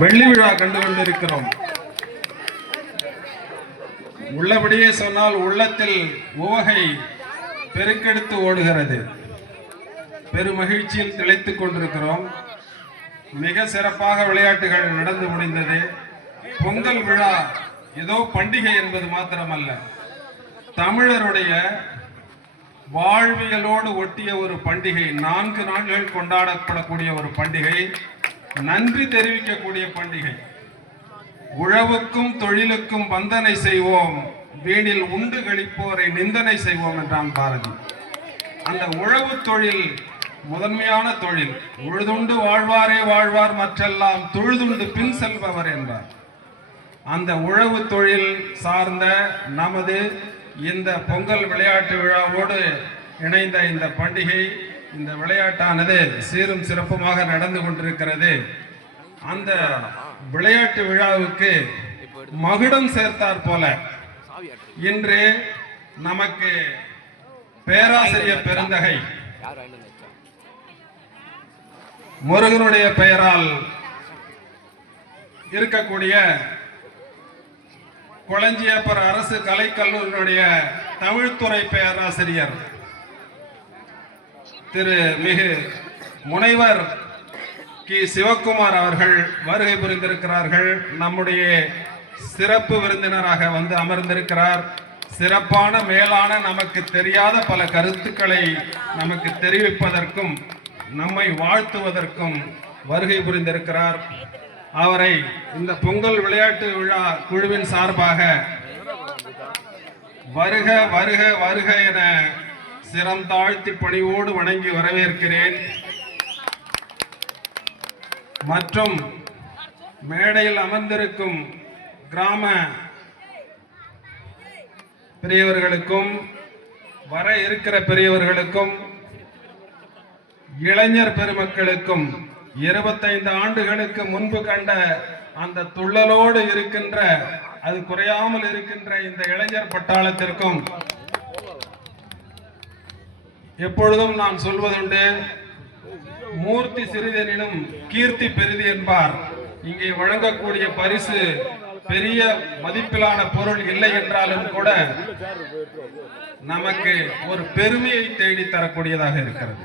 வெள்ளி விழா கண்டு கொண்டிருக்கிறோம். உள்ளபடியே சொன்னால் உள்ளத்தில் உவகை பெருக்கெடுத்து ஓடுகிறது. பெருமகிழ்ச்சியில் திளைத்துக் கொண்டிருக்கிறோம். மிக சிறப்பாக விளையாட்டுகள் நடந்து முடிந்தது. பொங்கல் விழா ஏதோ பண்டிகை என்பது மாத்திரமல்ல, தமிழருடைய வாழ்வியலோடு ஒட்டிய ஒரு பண்டிகை. 4 நாட்கள் கொண்டாடப்படக்கூடிய ஒரு பண்டிகை, நன்றி தெரிவிக்கக்கூடிய பண்டிகை. உழவுக்கும் தொழிலுக்கும் வந்தனை செய்வோம், வீணில் உண்டு களிப்போரை நிந்தனை செய்வோம் என்றான் பாரதி. அந்த உழவு தொழில் முதன்மையான தொழில். உழுதுண்டு வாழ்வாரே வாழ்வார், மற்றெல்லாம் தொழுதுண்டு பின் செல்பவர் என்றார். அந்த உழவு தொழில் சார்ந்த நமது இந்த பொங்கல் விளையாட்டு விழாவோடு இணைந்த இந்த பண்டிகை, இந்த விளையாட்டானது சீரும் சிறப்புமாக நடந்து கொண்டிருக்கிறது. அந்த விளையாட்டு விழாவுக்கு மகுடம் சேர்த்தார் போல இன்று நமக்கு பேராசிரியர் பெருந்தகை முருகனுடைய பெயரால் இருக்கக்கூடிய கொளஞ்சியப்பர் அரசு கலைக்கல்லூரியினுடைய தமிழ்துறை பேராசிரியர் திரு மிகு முனைவர் கி சிவக்குமார் அவர்கள் வருகை புரிந்திருக்கிறார்கள். நம்முடைய சிறப்பு விருந்தினராக வந்து அமர்ந்திருக்கிறார். சிறப்பான மேலான நமக்கு தெரியாத பல கருத்துக்களை நமக்கு தெரிவிப்பதற்கும் நம்மை வாழ்த்துவதற்கும் வருகை புரிந்திருக்கிறார். அவரை இந்த பொங்கல் விளையாட்டு விழா குழுவின் சார்பாக வருக வருக வருக என சிரம் தாழ்த்தி பணிவோடு வணங்கி வரவேற்கிறேன். மற்றும் மேடையில் அமர்ந்திருக்கும் கிராம பெரியவர்களுக்கும் வர இருக்கிற பெரியவர்களுக்கும் இளைஞர் பெருமக்களுக்கும் 25 ஆண்டுகளுக்கு முன்பு கண்ட அந்த துள்ளலோடு இருக்கின்ற, அது குறையாமல் இருக்கின்ற இந்த இளைஞர் பட்டாளத்திற்கும் எப்பொழுதும் நான் சொல்வதுண்டு, மூர்த்தி சிறிதெனினும் கீர்த்தி பெரிது என்பார். இங்கே வழங்கக்கூடிய பரிசு பெரிய மதிப்பிலான பொருள் இல்லை என்றாலும் கூட நமக்கு ஒரு பெருமையை தேடி தரக்கூடியதாக இருக்கிறது.